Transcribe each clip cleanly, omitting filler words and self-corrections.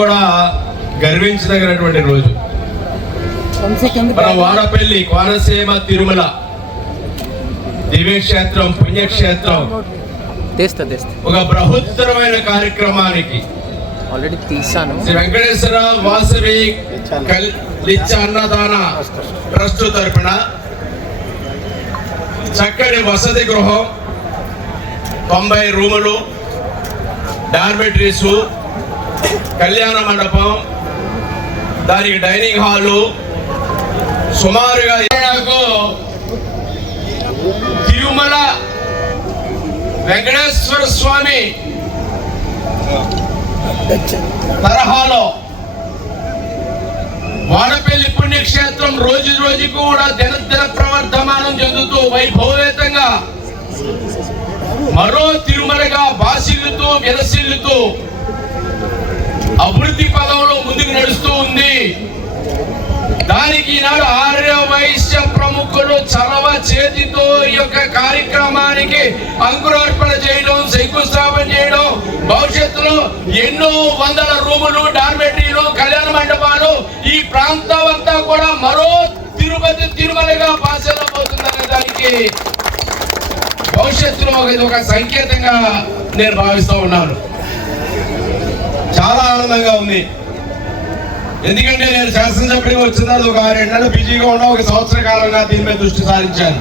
కూడా గర్వించదగినటువంటి రోజు. మన వాడపల్లి కోనసీమ తిరుమల దివ్యక్షేత్రం, పుణ్యక్షేత్రం ఒక బృహత్తరమైన కార్యక్రమానికి శ్రీ వెంకటేశ్వర వాసవి అన్నదాన ట్రస్ట్ తరఫున చక్కటి వసతి గృహం, 90 రూములు, డార్మెటరీస్, కళ్యాణ మండపం, దానికి డైనింగ్ హాలు, సుమారుగా తిరుమల వెంకటేశ్వర స్వామి తరహాలో వాడపల్లి పుణ్యక్షేత్రం రోజు రోజుకు కూడా దినదిన ప్రవర్ధమానం చెందుతూ వైభవేతంగా మరో తిరుమలగా బాసిల్లుతూ విలసిల్లుతూ అభివృద్ధి పదంలో ముందుకు నడుస్తూ ఉంది. దానికి ఈనాడు ఆర్య వైశ్య ప్రముఖులు చలవ చేతితో ఈ యొక్క కార్యక్రమానికి అంకురార్పణ చేయడం, శంకుస్థాపన చేయడం, భవిష్యత్తులో ఎన్నో వందల రూములు, డార్మెటరీలు, కళ్యాణ మండపాలు ఈ ప్రాంతం అంతా కూడా మరో తిరుపతి తిరుమలగా బాసిల్లబోతుందనే దానికి భవిష్యత్తులో ఇది ఒక సంకేతంగా నేను భావిస్తూ ఉన్నాను. చాలా ఆనందంగా ఉంది. ఎందుకంటే నేను శాసనసభ్యుడిగా వచ్చిన తర్వాత ఒక 6 నెలలు బిజీగా ఉన్నా, 1 సంవత్సర కాలంగా దీని మీద దృష్టి సారించాను.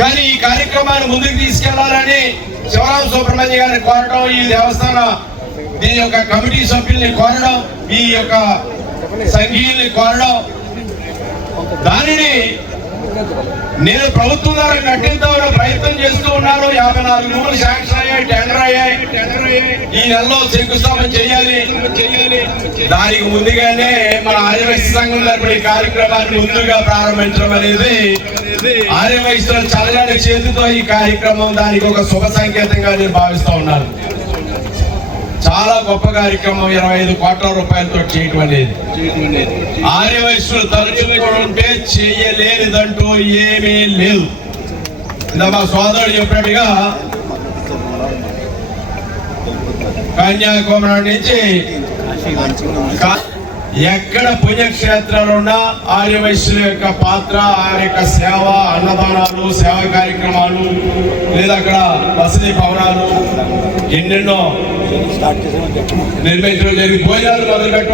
కానీ ఈ కార్యక్రమాన్ని ముందుకు తీసుకెళ్లాలని శివరామ సుబ్రహ్మణ్య గారిని కోరడం, ఈ దేవస్థాన దీని యొక్క కమిటీ సభ్యుల్ని కోరడం, ఈ యొక్క సంఘీయుల్ని కోరడం, దానిని నేను ప్రభుత్వం ద్వారా కట్టిద్దామని ప్రయత్నం చేస్తూ ఉన్నాను. 54 రూములు శాంక్షన్ అయ్యాయి, టెండర్ అయ్యాయి. ఈ నెలలో శంకుస్థాపన చేయాలి. దానికి ముందుగానే మన ఆర్యవైశ్య సంఘం తరపున ఈ కార్యక్రమాన్ని ముందుగా ప్రారంభించడం అనేది ఆర్యవైశ్యుల చల్లటి చేతితో ఈ కార్యక్రమం, దానికి ఒక శుభ సంకేతంగా నేను భావిస్తూ ఉన్నాను. చాలా గొప్ప కార్యక్రమం, 25 కోట్ల రూపాయలతో చేయటం అనేది. ఆర్యవైశ్యులు తలుచుకుంటే చేయలేనిదంటూ ఏమీ లేదు. ఇందా మా సోదరుడు చెప్పినట్టుగా కన్యాకుమారి నుంచి ఎక్కడ పుణ్యక్షేత్రాలు ఉన్నా ఆర్యవైశ్యుల యొక్క పాత్ర, ఆయన యొక్క సేవ, అన్నదానాలు, సేవా కార్యక్రమాలు, లేదా అక్కడ వసతి భవనాలు ఎన్నెన్నో నిర్మించడం జరిగి భోజనాలు మొదలుపెట్ట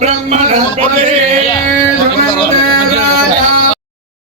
ब्रह्मण